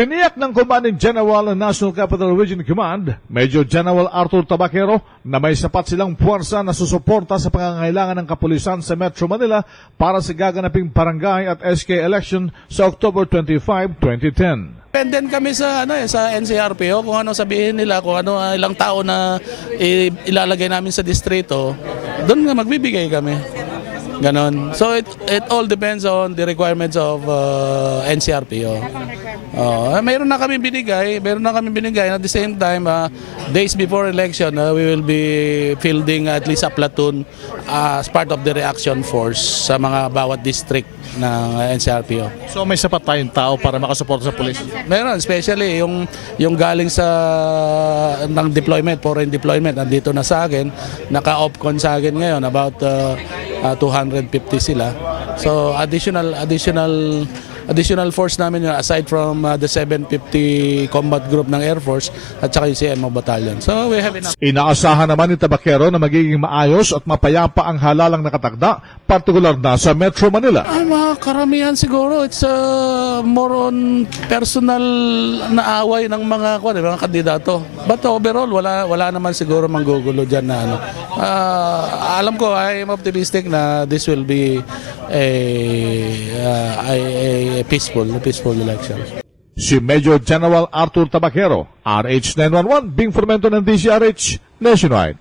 Tiniyak ng Commanding General ng National Capital Region Command, Major General Arthur Tabaquero, na may sapat silang puwersa na susuporta sa pangangailangan ng kapulisan sa Metro Manila para sa gaganaping barangay at SK election sa October 25, 2010. Dependen kami sa sa NCRPO kung ano sabihin nila, kung ano ilang tao na ilalagay namin sa distrito, doon nga magbibigay kami. Ganon. So it all depends on the requirements of NCRPO. Mayroon na kami binigay, at the same time days before election we will be fielding at least a platoon as part of the reaction force sa mga bawat district ng NCRPO. So may sapat tayong tao para makasuporta sa pulis? Meron, especially yung galing sa ng deployment, foreign deployment, nandito na sa akin, naka-opcon sa akin ngayon, about 250 sila. So additional force namin yun, aside from the 750 combat group ng Air Force at saka yung CMO Battalion. So we have enough. Inaasahan naman ni Tabaquero na magiging maayos at mapayapa ang halalang nakatakda, partikular na sa Metro Manila. Mga karamihan siguro, it's more on personal na away ng mga kandidato. But overall, wala naman siguro manggugulo dyan na ano. Alam ko, I am optimistic na this will be a peaceful election. Si Major General Arthur Tabaquero, RH 911, Bing Formento ng DCRH Nationwide.